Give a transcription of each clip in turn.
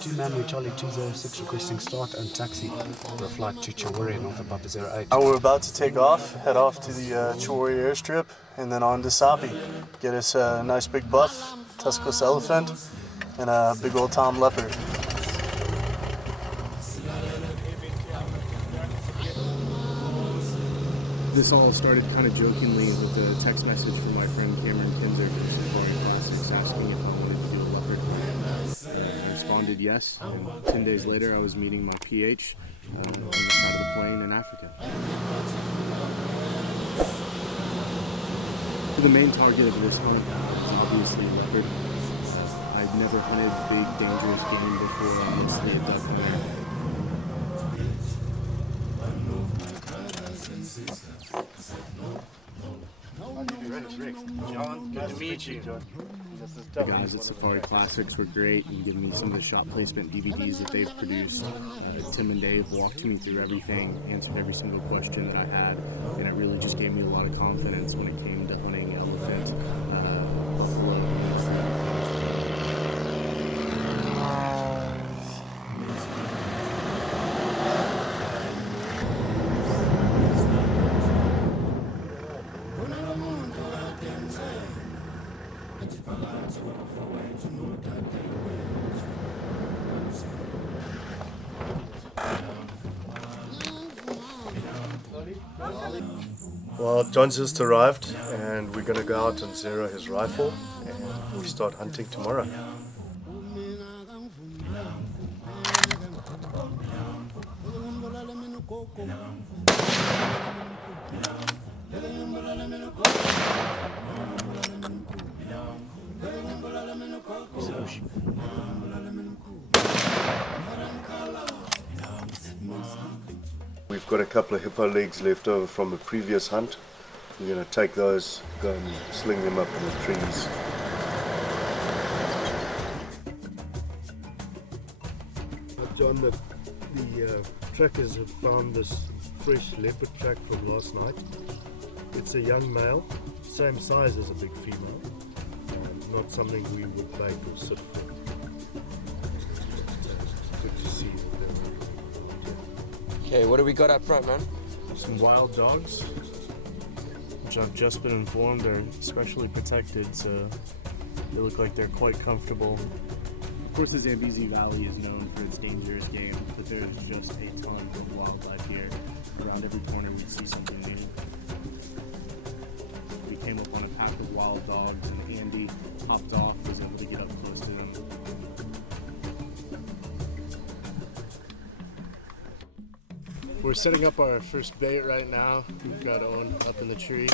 2 Memory Charlie 206 requesting start and taxi for a flight to Chowari, North Papa 08. We're about to take off, head off to the Chowari airstrip, and then on to Sapi. Get us a nice big buff, Tuskless elephant, and a big old Tom leopard. This all started kind of jokingly with a text message from my friend Cameron Kinzer from Safari Classics asking if I wanted to do a leopard. I responded yes, and 10 days later I was meeting my PH on the side of the plane in Africa. The main target of this hunt is obviously leopard. I've never hunted big, dangerous game before. I'm mostly a duck hunter. John, good to meet you. The guys at Safari Classics were great and giving me some of the shot placement DVDs that they've produced. Tim and Dave walked me through everything, answered every single question that I had, and it really just gave me a lot of confidence when it came to hunting elephant, buffalo, and Well, John's just arrived, and we're gonna go out and zero his rifle, and we start hunting tomorrow. We've got a couple of hippo legs left over from a previous hunt. We're going to take those, go and sling them up in the trees. John, the trackers have found this fresh leopard track from last night. It's a young male, same size as a big female. Not something we would bait or sit for. Good to see that. Okay, what do we got up front, man? some wild dogs, which I've just been informed are specially protected, so they look like they're quite comfortable. Of course, the Zambezi Valley is known for its dangerous game, but there's just a ton of wildlife here. Around every corner we see something new. We came up on a pack of wild dogs, and Andy hopped off, was able to get up close to them. We're setting up our first bait right now. We've got Owen up in the tree,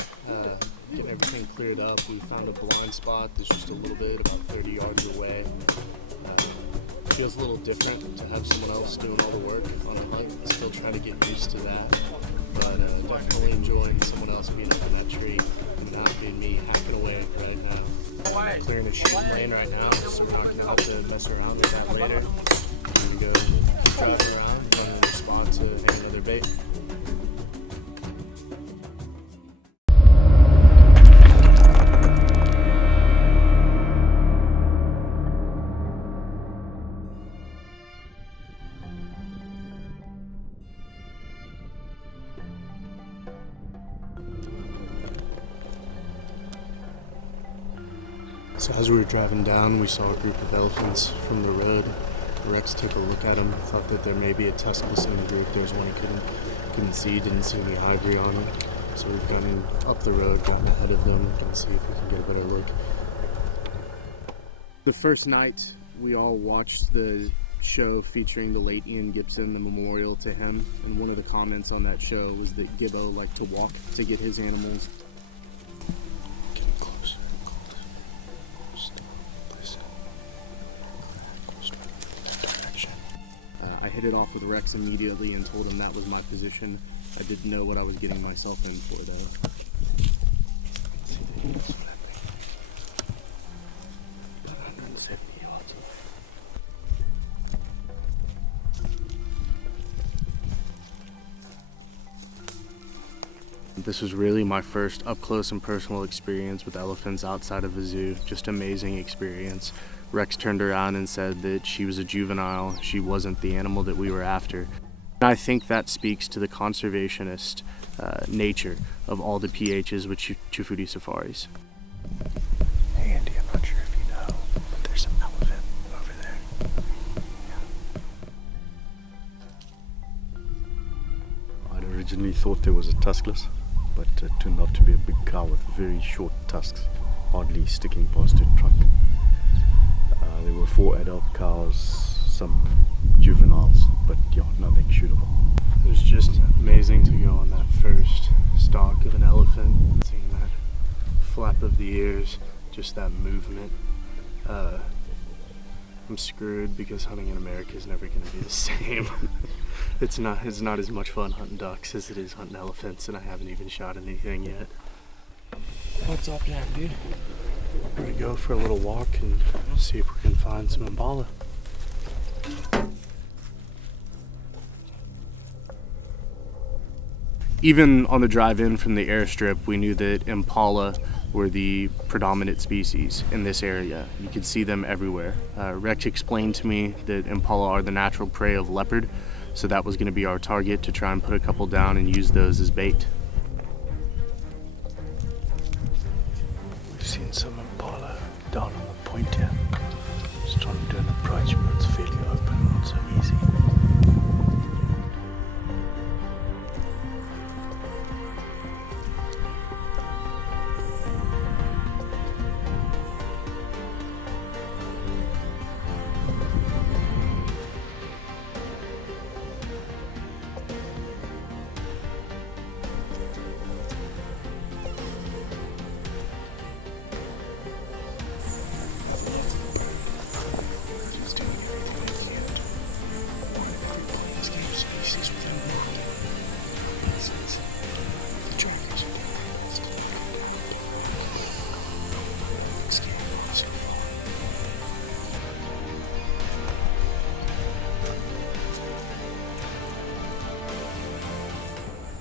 getting everything cleared up. We found a blind spot that's just a little bit, about 30 yards away. Feels a little different to have someone else doing all the work on a hunt. Still trying to get used to that, but definitely enjoying someone else being up in that tree and not being me hacking away right now. Clearing a shooting lane right now, so we're not going to have to mess around with that later. We're going to go keep driving around and respond to any other bait. So as we were driving down, we saw a group of elephants from the road. Rex took a look at them, thought that there may be a Tuskless in the group. There was one he couldn't see, didn't see any ivory on it. So we've gotten up the road, gotten ahead of them, gonna see if we can get a better look. The first night, we all watched the show featuring the late Ian Gibson, the memorial to him. And one of the comments on that show was that Gibbo liked to walk to get his animals. I hit it off with Rex immediately and told him that was my position. I didn't know what I was getting myself in for though. This was really my first up close and personal experience with elephants outside of a zoo. Just amazing experience. Rex turned around and said that she was a juvenile, she wasn't the animal that we were after. And I think that speaks to the conservationist nature of all the PHs with Chufudi safaris. Hey Andy, I'm not sure if you know, but there's an elephant over there. I'd originally thought there was a tuskless, but it turned out to be a big cow with very short tusks, hardly sticking past her trunk. There were 4 adult cows, some juveniles, but yeah, nothing shootable. It was just amazing to go on that first stalk of an elephant, seeing that flap of the ears, just that movement. I'm screwed because hunting in America is never going to be the same. It's not as much fun hunting ducks as it is hunting elephants, and I haven't even shot anything yet. What's our plan, dude? We're gonna go for a little walk and see if we can find some impala. Even on the drive in from the airstrip, we knew that impala were the predominant species in this area. You could see them everywhere. Rex explained to me that impala are the natural prey of leopard, so that was going to be our target, to try and put a couple down and use those as bait. We've seen some impala down on the point here. Just trying to do an approach, but it's fairly open, not so easy.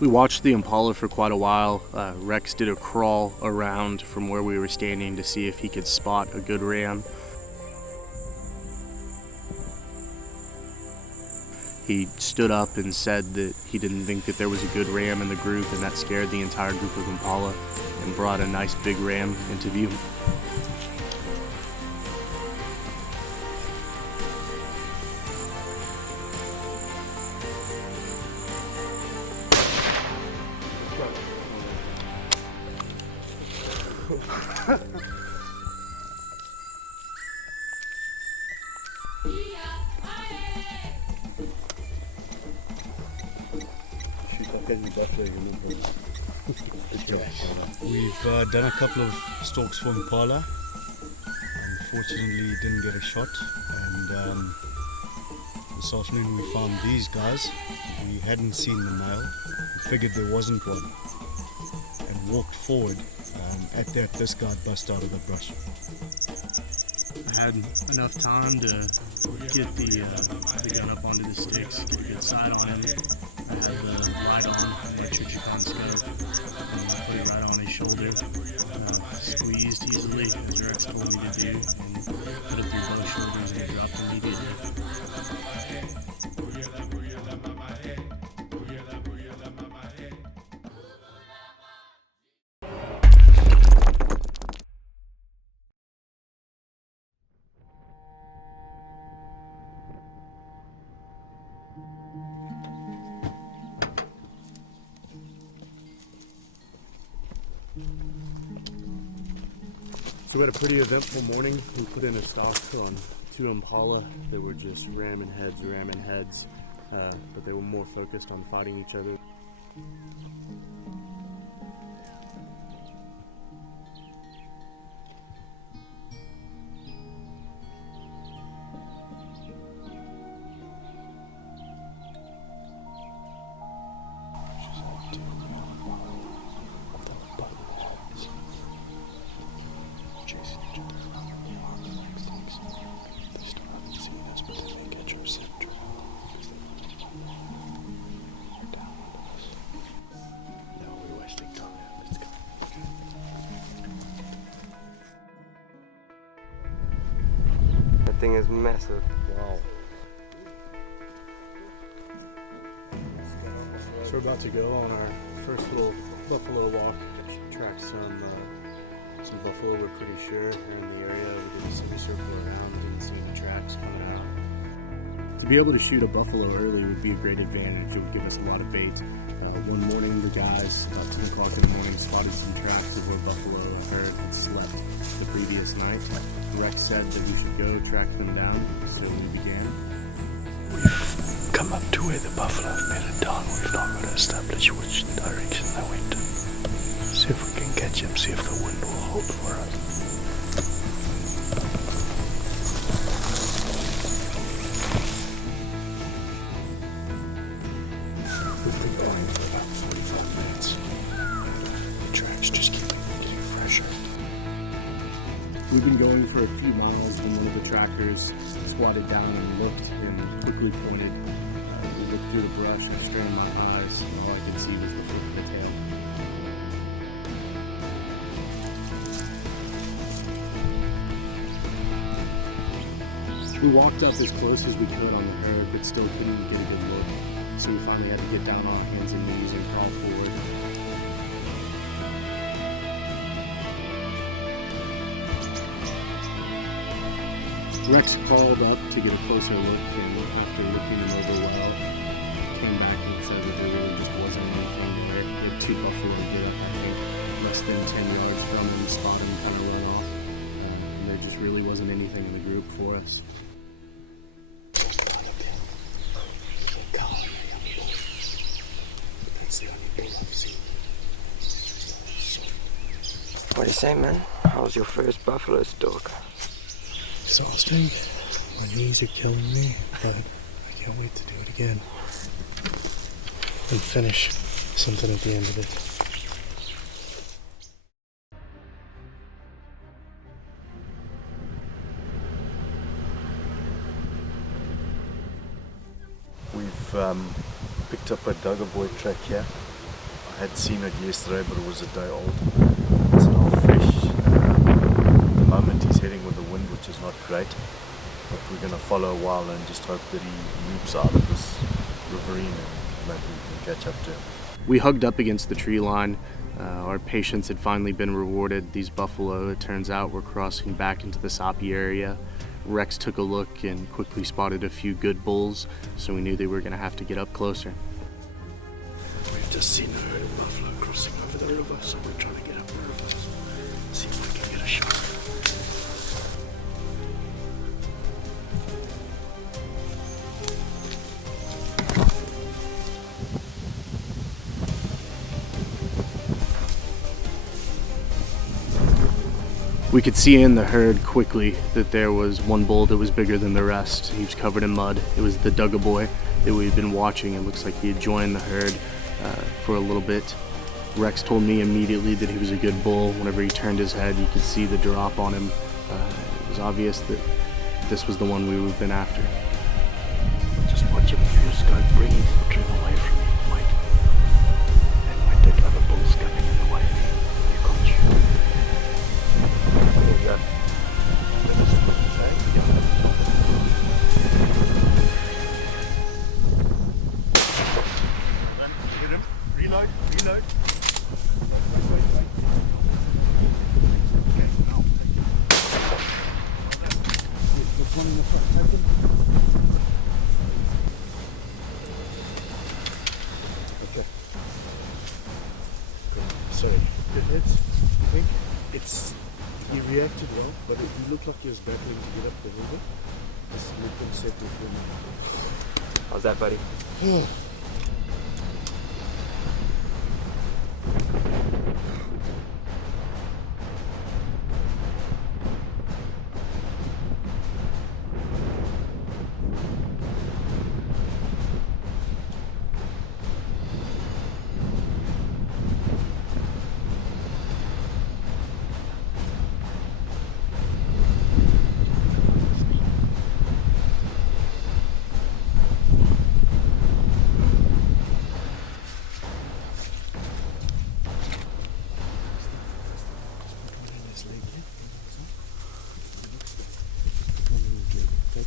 We watched the impala for quite a while. Rex did a crawl around from where we were standing to see if he could spot a good ram. He stood up and said that he didn't think that there was a good ram in the group, and that scared the entire group of impala and brought a nice big ram into view. We've done a couple of stalks for impala. Unfortunately, didn't get a shot, and this afternoon we found these guys. We hadn't seen the male, we figured there wasn't one, and walked forward. At that, this guy bust out of the brush. I had enough time to get the gun up onto the sticks, get a good sight on him. I had the light on, my Chuchicon scope, and I put it right on his shoulder. Squeezed easily, as Rex told me to do, and put it through both shoulders, and it dropped immediately. So we had a pretty eventful morning. We put in a stalk on 2 impala that were just ramming heads, but they were more focused on fighting each other. thing is massive. Wow. So we're about to go on our first little buffalo walk. Track some buffalo, we're pretty sure, are in the area. We did a semicircle around, didn't see any tracks coming out. To be able to shoot a buffalo early would be a great advantage. It would give us a lot of bait. One morning, the guys, about 10 o'clock in the morning, spotted some tracks of where buffalo herd had slept the previous night. Rex said that we should go track them down, so we began. We've come up to where the buffalo have bedded down. We've now got to establish which direction they went. See if we can catch them, see if the wind will hold for us. We've been going for about 45 minutes. The tracks just keep getting fresher. We've been going for a few miles when one of the trackers squatted down and looked and quickly pointed. We looked through the brush, I strained my eyes, and all I could see was the tip of the tail. We walked up as close as we could on the herd, but still couldn't get a good look. So we finally had to get down on hands and knees and crawl forward. Rex crawled up to get a closer look, and after looking them over well, came back and said that there really just wasn't anything there. They had two buffalo get up, I think, less than 10 yards from him, spot him, kind of run off. And there just really wasn't anything in the group for us. What do you say, man? How was your first buffalo stalk? Exhausting. My knees are killing me, but I can't wait to do it again. And finish something at the end of it. We've picked up a Duggar track here. I had seen it yesterday, but it was a day old. It's now fresh. At the moment he's heading with the wind, which is not great, but we're going to follow a while and just hope that he moves out of this riverine and maybe we can catch up to him. We hugged up against the tree line. Our patience had finally been rewarded. These buffalo, it turns out, were crossing back into the Sapi area. Rex took a look and quickly spotted a few good bulls, so we knew they were going to have to get up closer. We've just seen a herd of buffalo crossing over the river, so we're trying to get up the river, see if we can get a shot. We could see in the herd quickly that there was one bull that was bigger than the rest. He was covered in mud. It was the Duggar boy that we had been watching. It looks like he had joined the herd for a little bit. Rex told me immediately that he was a good bull. Whenever he turned his head, you could see the drop on him. It was obvious that this was the one we would have been after. Just watch him use go breathe, trim away from you, wait. And when that other bull's coming in the way, you can't shoot. There you go. Get him. Reload. Okay. Sorry. Good hits. I think he reacted well, but he looked like he was battling to get up the river. Just let him settle for me. How's that, buddy?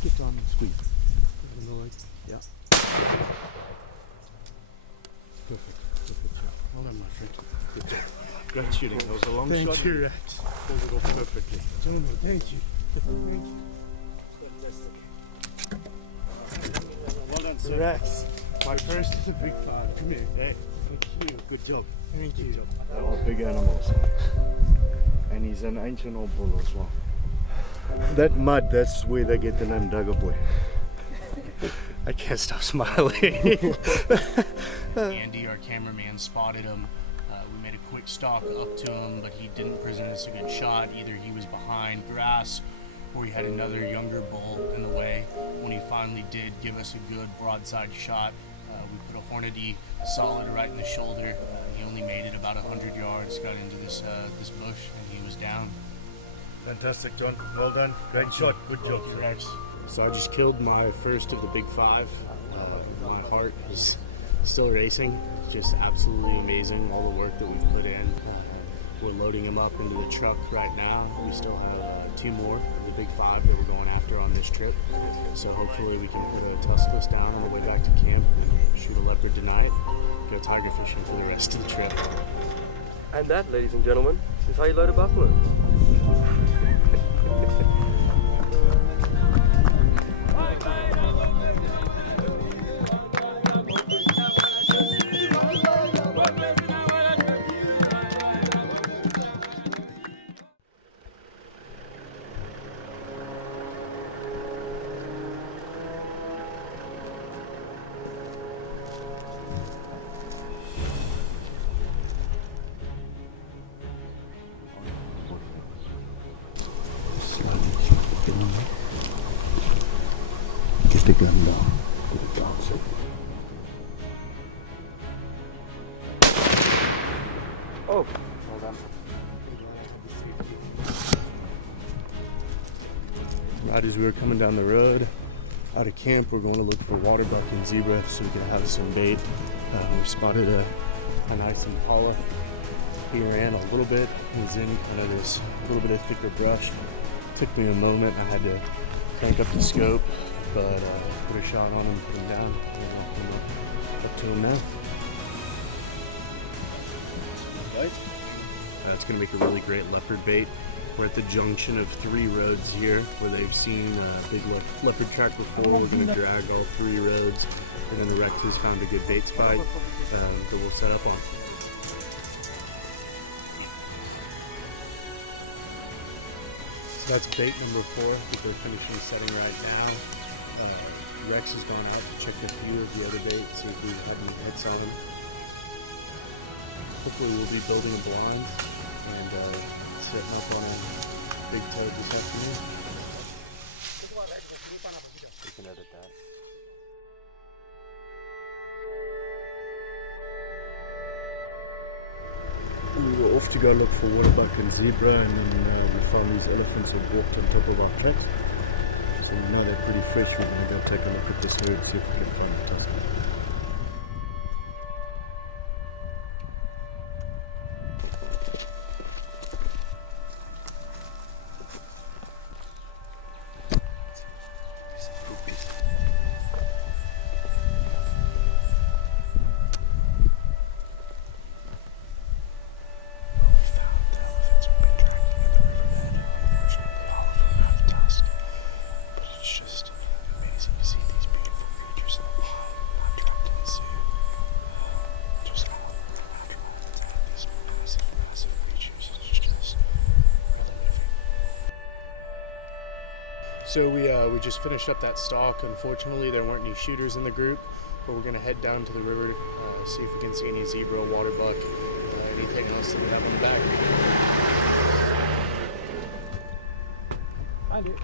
Take your time and squeeze. Yeah. Perfect. Perfect shot. Well done, my friend. Good job. Great shooting. That was a long shot. Thank you, Rex. Pulled it off perfectly. Gentlemen, thank you. Thank you. Well done, sir. Rex. My first is a big five. Come here. Hey. Thank you. Good job. Thank you. They are big animals. And he's an ancient old bull as well. That mud, that's where they get the name Dugger Boy. I can't stop smiling. Andy, our cameraman, spotted him. We made a quick stalk up to him, but he didn't present us a good shot. Either he was behind grass or he had another younger bull in the way. When he finally did give us a good broadside shot, we put a Hornady solid right in the shoulder. He only made it about 100 yards, got into this bush, and he was down. Fantastic, John. Well done. Great shot. Good job, Rex. So I just killed my first of the big five. My heart is still racing. It's just absolutely amazing, all the work that we've put in. We're loading them up into the truck right now. We still have 2 more of the big five that we're going after on this trip. So hopefully we can put a Tuskless down on the way back to camp and shoot a leopard tonight. Go tiger fishing for the rest of the trip. And that, ladies and gentlemen, is how you load a buffalo. Get the gun down. Put it down, sir. Oh, Right as we were coming down the road, out of camp, we're going to look for waterbuck and zebra so we can have some bait. We spotted a nice impala. He ran a little bit, was in kind of this little bit of thicker brush. Took me a moment, I had to crank up the scope, but put a shot on him, put him down, and I'll come up to him now. It's going to make a really great leopard bait. We're at the junction of 3 roads here where they've seen a big leopard track before. We're going to drag all 3 roads, and then the Rex has found a good bait spot that we'll set up on. So that's bait number 4 that they're finishing setting right now. Rex has gone out to check a few of the other baits, see if we have any hits on them. Hopefully we'll be building a blind and setting up on a big toad this afternoon. you can edit that. We were off to go look for waterbuck and zebra, and then we found these elephants had walked on top of our tracks. So we know they're pretty fresh. We're going to go take a look at this herd, see if we can find a tusker. So we just finished up that stalk. Unfortunately, there weren't any shooters in the group, but we're going to head down to the river, see if we can see any zebra, waterbuck, anything else that we have on the back. I do.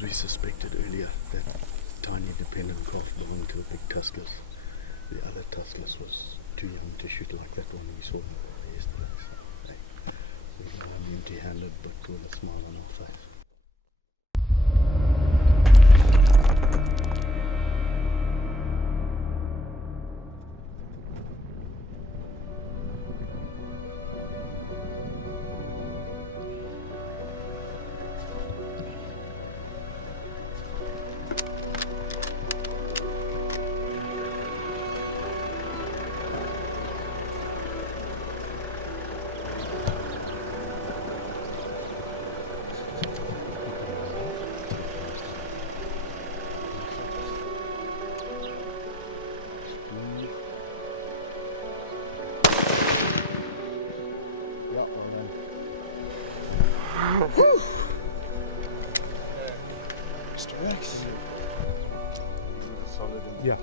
As we suspected earlier, that tiny dependent calf belonged to a big tuskless. The other tuskless was too young to shoot like that one we saw yesterday. We were empty-handed but with a smile on our face. Mr. Rex. Solid and Yeah.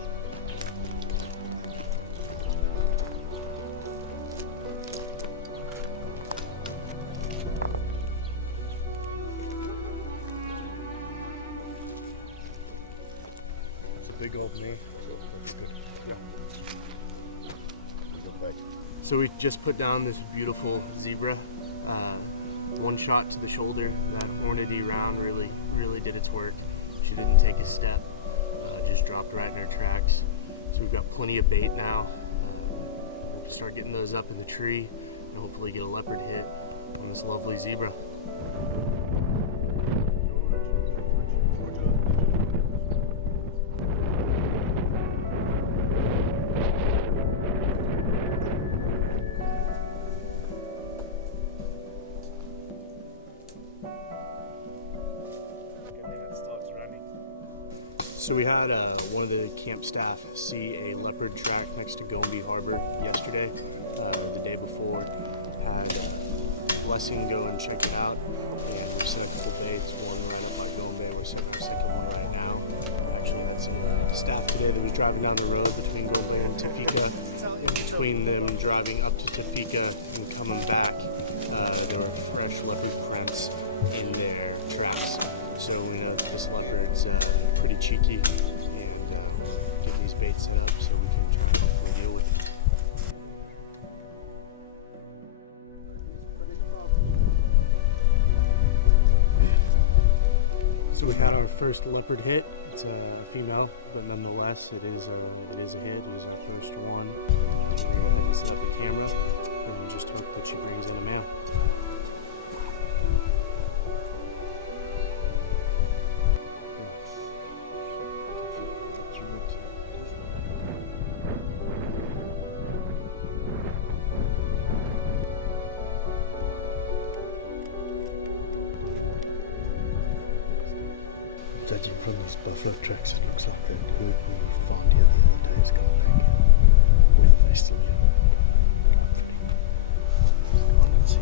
It's a big old knee. that's good. Good bite. So we just put down this beautiful zebra. One shot to the shoulder. That Hornady round really did its work. She didn't take a step. Just dropped right in her tracks. So we've got plenty of bait now. We'll have to start getting those up in the tree and hopefully get a leopard hit on this lovely zebra. So we had one of the camp staff see a leopard track next to Gombe Harbor yesterday. The day before, had Blessing go and check it out, and we set a couple baits, one right up by Gombe. We're setting our second one right now. Actually, that's a staff today that was driving down the road between Gombe and Tafika. In between them driving up to Tafika and coming back, there were fresh leopard prints in their tracks. So we know that this leopard's pretty cheeky, and get these baits set up so we can try and hopefully deal with it. So we had our first leopard hit. It's a female, but nonetheless, it is a hit. It was our first one. We're gonna go ahead and set up the camera and just hope that she brings in a male. Judging from those buffalo tracks, it looks like that herd we found here the other day is going back. Whether they're still here. Go on and see.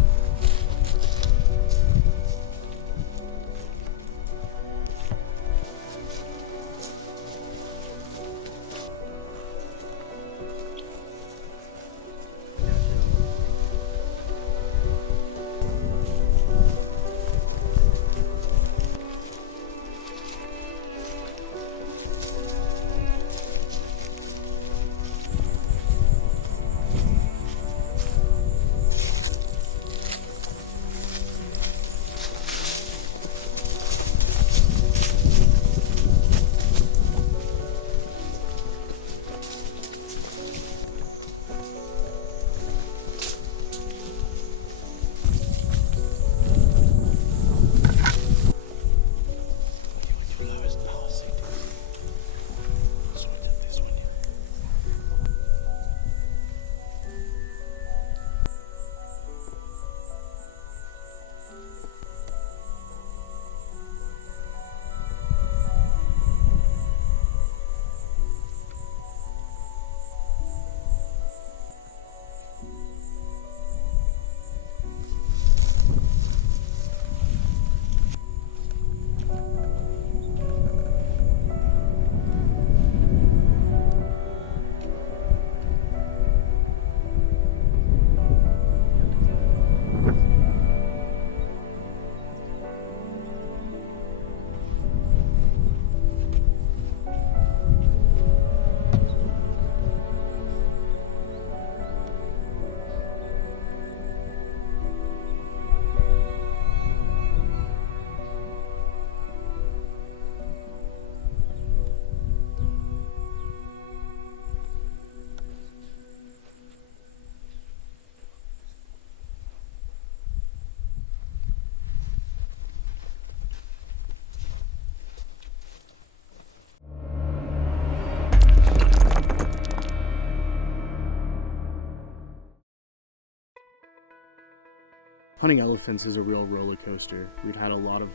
Hunting elephants is a real roller coaster. We'd had a lot of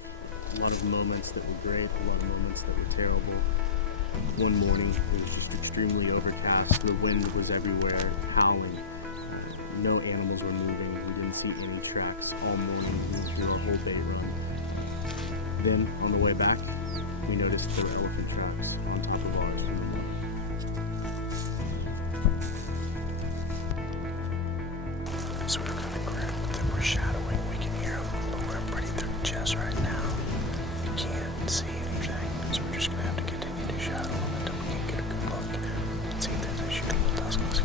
moments that were great, a lot of moments that were terrible. One morning it was just extremely overcast. The wind was everywhere, howling. No animals were moving. We didn't see any tracks all morning through our whole bait run. Then on the way back, we noticed the elephant tracks on top of ours from the mud. So we're kind of grim, but then we're shadowing. We can hear them, but we're pretty through the chest right now. We can't see anything, so we're just gonna have to continue to shadow them until we can get a good look and see if there's a shootable tuskless.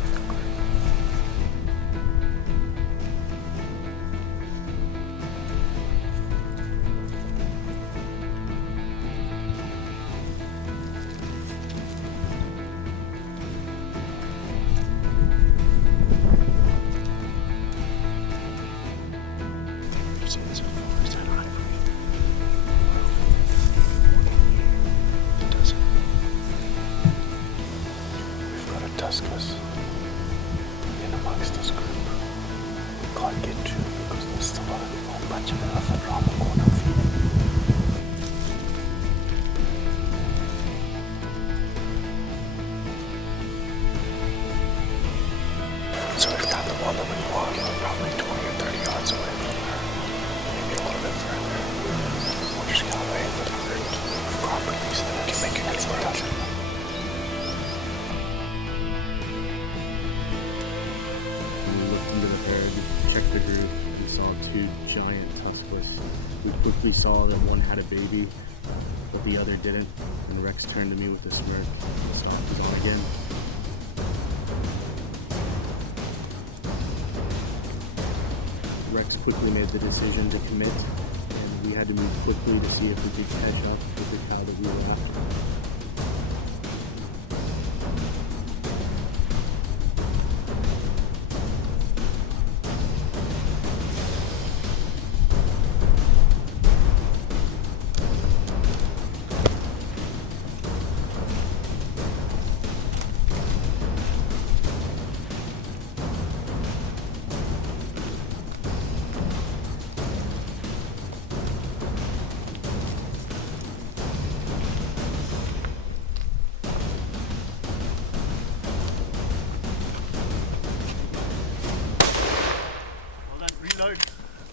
Tuskless in amongst this group. We can't get to because there's still a whole bunch of elephant around the corner feeding. So we've got the one that we want, probably 20 or 30 yards away from her. Maybe a little bit further. We're just gonna wait for the herd properly so that we can make a good look. Checked the group, we saw two giant tuskless. We quickly saw that one had a baby, but the other didn't, and Rex turned to me with a smirk and stopped his on again. Rex quickly made the decision to commit, and we had to move quickly to see if we could catch up with the cow that we were after.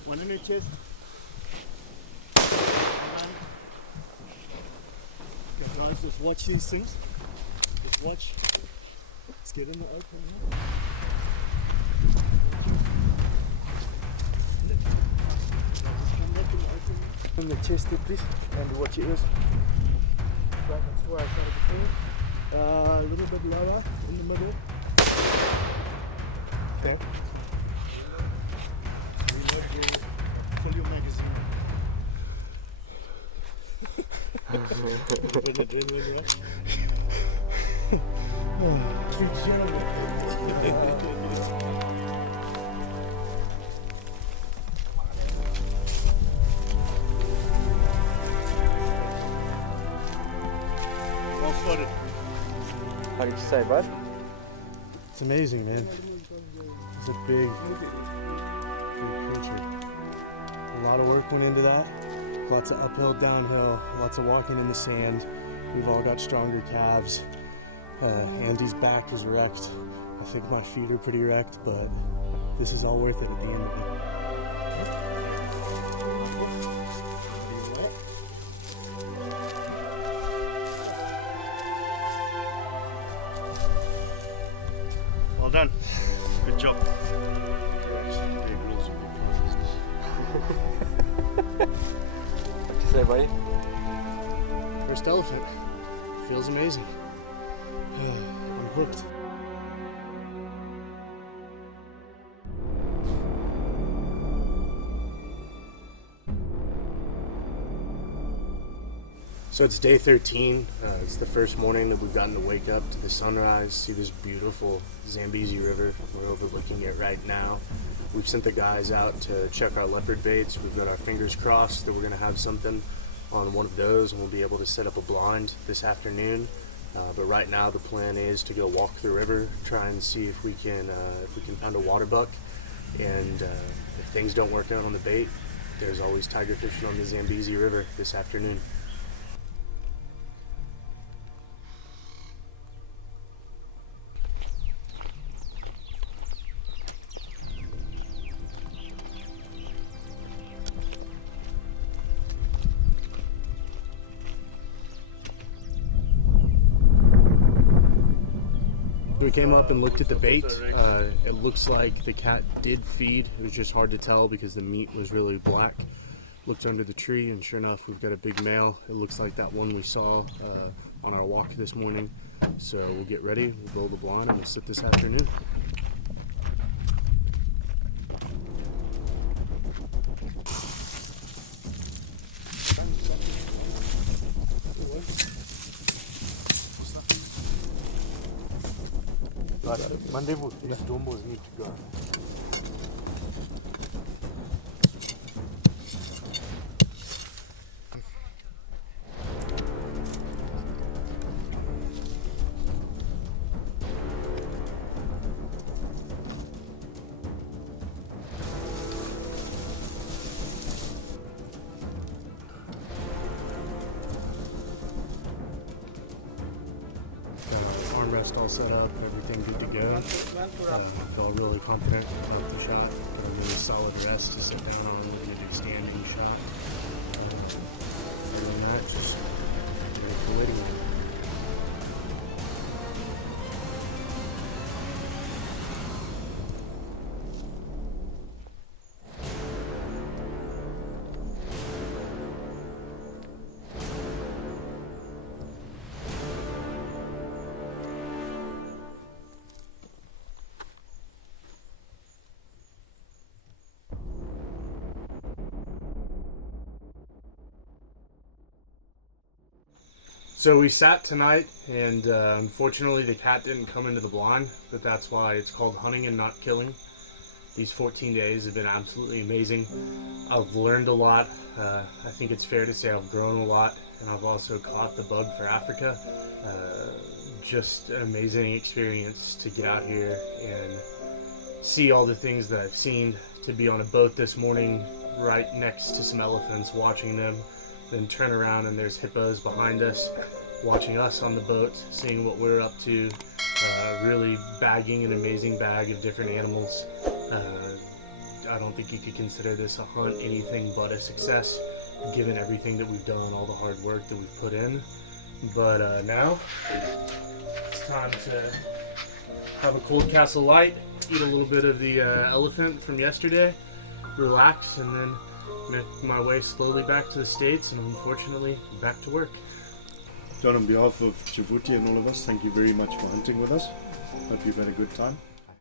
One in your chest. Okay, guys, just watch these things. Just watch. Let's get in the open now. Just come back in the open. In the chest there, please. And watch your ears. Right, that's where I started before. A little bit lower in the middle. Okay. Fill your magazine. When adrenaline rush. Sweet gentleman. Well spotted. How did you say, bud? It's amazing, man. It's a big creature. A lot of work went into that. Lots of uphill, downhill, lots of walking in the sand. We've all got stronger calves. Andy's back is wrecked. I think my feet are pretty wrecked, but this is all worth it at the end of it. Well done. Good job. What'd you say, buddy? First elephant. Feels amazing. I'm hooked. So it's day 13. It's the first morning that we've gotten to wake up to the sunrise, see this beautiful Zambezi River we're overlooking it right now. We've sent the guys out to check our leopard baits. We've got our fingers crossed that we're going to have something on one of those and we'll be able to set up a blind this afternoon. But right now the plan is to go walk the river, try and see if we can find a water buck. And if things don't work out on the bait, there's always tiger fishing on the Zambezi River this afternoon. We came up and looked at the bait. It looks like the cat did feed. It was just hard to tell because the meat was really black. Looked under the tree, and sure enough, we've got a big male. It looks like that one we saw on our walk this morning. So we'll get ready, we'll blow the blind, and we'll sit this afternoon. Monday, these dombos need to go. Armrest all set up, everything good to go. I feel really confident about the shot. Got a really solid rest to sit down on a limited standing shot. Other than that, just ready for waiting. So we sat tonight, and unfortunately the cat didn't come into the blind, but that's why it's called hunting and not killing. These 14 days have been absolutely amazing. I've learned a lot. I think it's fair to say I've grown a lot, and I've also caught the bug for Africa. Just an amazing experience to get out here and see all the things that I've seen, to be on a boat this morning right next to some elephants, watching them, then turn around and there's hippos behind us, watching us on the boat, seeing what we're up to, really bagging an amazing bag of different animals. I don't think you could consider this a hunt anything but a success, given everything that we've done, all the hard work that we've put in. But now, it's time to have a cold Castle Light, eat a little bit of the elephant from yesterday, relax, and then make my way slowly back to the States, and unfortunately back to work. John, on behalf of Djibouti and all of us, thank you very much for hunting with us. Hope you've had a good time.